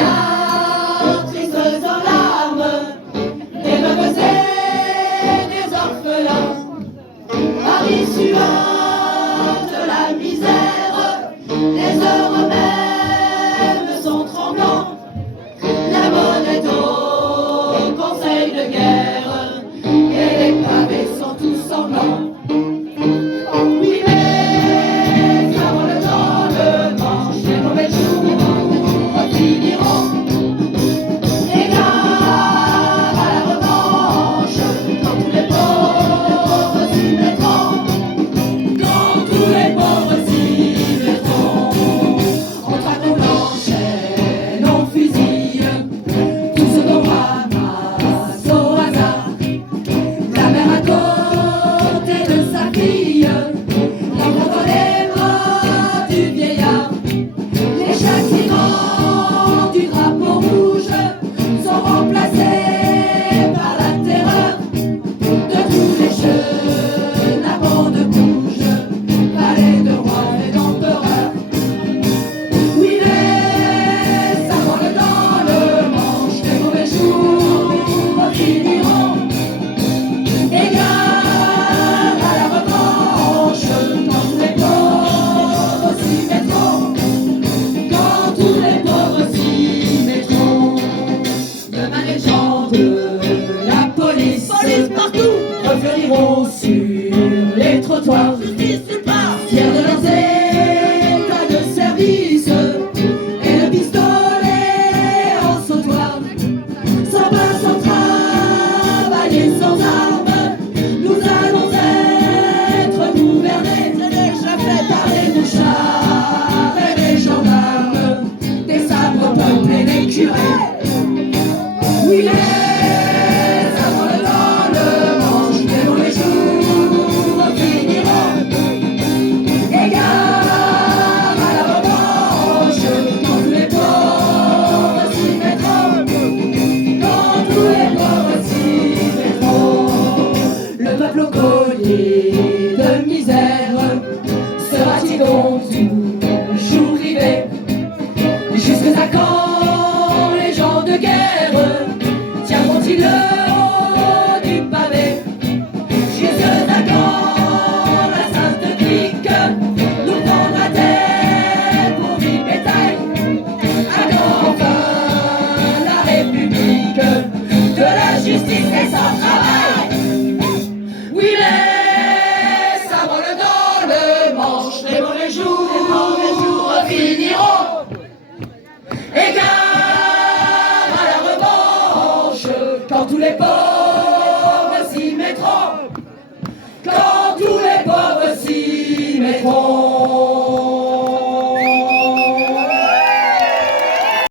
Déjà tristes en larmes, des veuves et des orphelins, Paris suant de la misère, les heures mêmes sont tremblants, la bonne est au conseil de guerre, et les pavés sont tous sanglants. Oui, mais ça vole dans le manche, les mauvais jours finiront. Égard à la revanche, quand tous les pauvres s'y mettront. Quand tous les pauvres s'y mettront. On traque, on enchaîne, on fusille tout ce qu'on ramasse au hasard. La mère à côté de sa fille, l'enfant dans les bras du vieillard. Les châtiments du drapeau rouge sont remplacés par la terreur de tous les chenapans de bouge, palais de rois et d'empereurs. Oui, mais ça vole dans le manche, les mauvais jours finiront. Égard à la revanche, quand tous les pauvres s'y mettront. Quand tous les pauvres s'y mettront. Demain les gens de la police partout refleuriront sur les trottoirs, fiers de leurs états de service et le pistolet en sautoir. Sans pain, sans travail et sans armes, nous allons être gouvernés par les mouchards et les gendarmes, des sabres peuplés des curés. Oui, mais ça vole dans le manche, les mauvais jours finiront. Égard à la revanche, quand tous les pauvres s'y mettront. Quand tous les pauvres s'y mettront. Le peuple au collier de misère sera-t-il donc toujours rivé? Jusque à quand les gens de guerre tiendront-ils le haut du pavé? Jusque à quand la sainte clique nous tend la tête pour vivre bétail? À quand enfin la République de la justice et sans travail? Oui, mais ça vole dans le manche, les mauvais jours finiront. Égard à la revanche, quand tous les pauvres